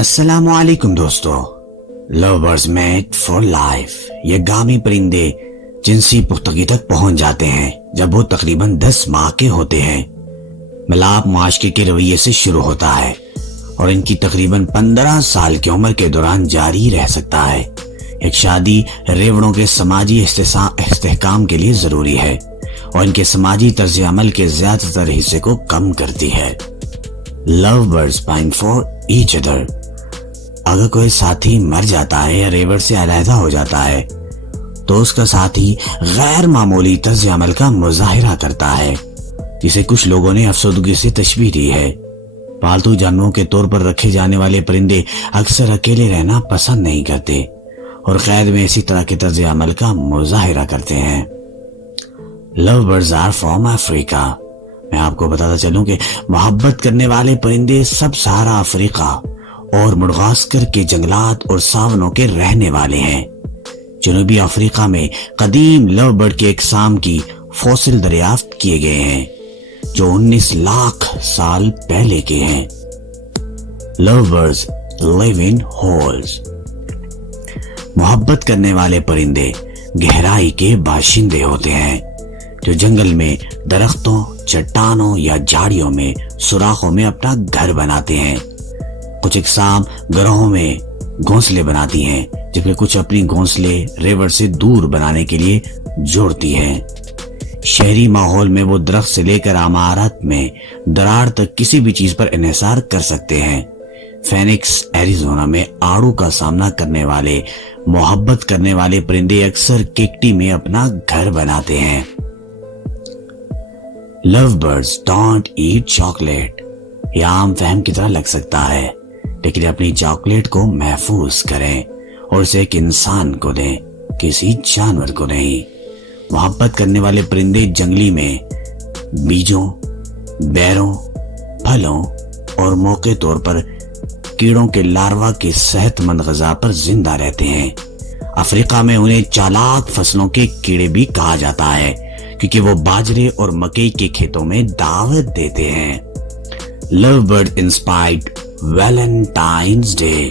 السلام علیکم دوستو، لو برڈز میٹ فار لائف۔ یہ گامی پرندے جنسی پختگی تک پہنچ جاتے ہیں جب وہ تقریباً 10 ماہ کے ہوتے ہیں۔ ملاپ معاشقے کے رویے سے شروع ہوتا ہے اور ان کی تقریباً 15 سال کی عمر کے دوران جاری رہ سکتا ہے۔ ایک شادی ریوڑوں کے سماجی استحکام کے لیے ضروری ہے اور ان کے سماجی طرز عمل کے زیادہ تر حصے کو کم کرتی ہے۔ Love birds pine for each other. اگر کوئی ساتھی مر جاتا ہے یا ریوڑ سے علیحدہ ہو جاتا ہے تو اس کا ساتھی غیر معمولی طرز عمل کا مظاہرہ کرتا ہے، جسے کچھ لوگوں نے افسردگی سے تشبیہ دی ہے۔ پالتو جانوروں کے طور پر رکھے جانے والے پرندے اکثر اکیلے رہنا پسند نہیں کرتے اور قید میں اسی طرح کے طرز عمل کا مظاہرہ کرتے ہیں۔ لو برڈز آر فرام افریقہ۔ میں آپ کو بتاتا چلوں کہ محبت کرنے والے پرندے سب سہارا افریقہ اور مڈغاسکر کے جنگلات اور ساونوں کے رہنے والے ہیں۔ جنوبی افریقہ میں قدیم لو برڈ کے اقسام کی فوسل دریافت کیے گئے ہیں جو 19 لاکھ سال پہلے کے ہیں۔ لو برڈز لیو ان ہولز۔ محبت کرنے والے پرندے گہرائی کے باشندے ہوتے ہیں جو جنگل میں درختوں، چٹانوں یا جھاڑیوں میں سوراخوں میں اپنا گھر بناتے ہیں۔ کچھ اقسام گروہوں میں گھونسلے بناتی ہیں جبکہ کچھ اپنی گھونسلے ریوڑ سے دور بنانے کے لیے جوڑتی ہیں۔ شہری ماحول میں وہ درخت سے لے کر عمارت میں درار تک کسی بھی چیز پر انحصار کر سکتے ہیں۔ فینکس ایریزونا میں آڑو کا سامنا کرنے والے محبت کرنے والے پرندے اکثر کیکٹی میں اپنا گھر بناتے ہیں۔ لو برڈز ڈونٹ ایٹ چاکلیٹ۔ یہ عام فہم کی طرح لگ سکتا ہے، لیکن اپنی چاکلیٹ کو محفوظ کریں اور اسے ایک انسان کو دیں، کسی جانور کو نہیں۔ محبت کرنے والے پرندے جنگلی میں بیجوں، بیروں، پھلوں اور موقع طور پر کیڑوں کے لاروا کی صحت مند غذا پر زندہ رہتے ہیں۔ افریقہ میں انہیں چالاک فصلوں کے کیڑے بھی کہا جاتا ہے کیونکہ وہ باجرے اور مکئی کے کھیتوں میں دعوت دیتے ہیں۔ لو برڈ انسپائرڈ ویلنٹائنز ڈے۔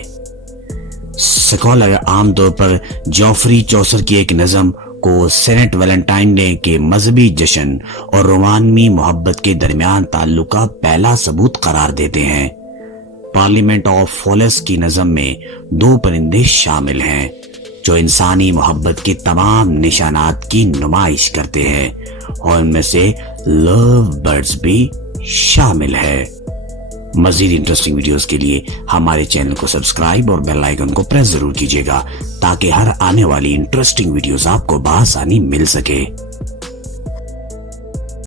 سکولر عام طور پر جوفری چوسر کی ایک نظم کو سینٹ ویلنٹائن ڈے کے مذہبی جشن اور رومانوی محبت کے درمیان تعلق کا پہلا ثبوت قرار دیتے ہیں۔ پارلیمنٹ آف فولس کی نظم میں 2 پرندے شامل ہیں جو انسانی محبت کے تمام نشانات کی نمائش کرتے ہیں اور ان میں سے لو برڈز بھی شامل ہے۔ مزید انٹرسٹنگ ویڈیوز کے لیے ہمارے چینل کو سبسکرائب اور بیل آئیکن کو پریس ضرور کیجیے گا تاکہ ہر آنے والی انٹرسٹنگ ویڈیوز آپ کو بآسانی مل سکے۔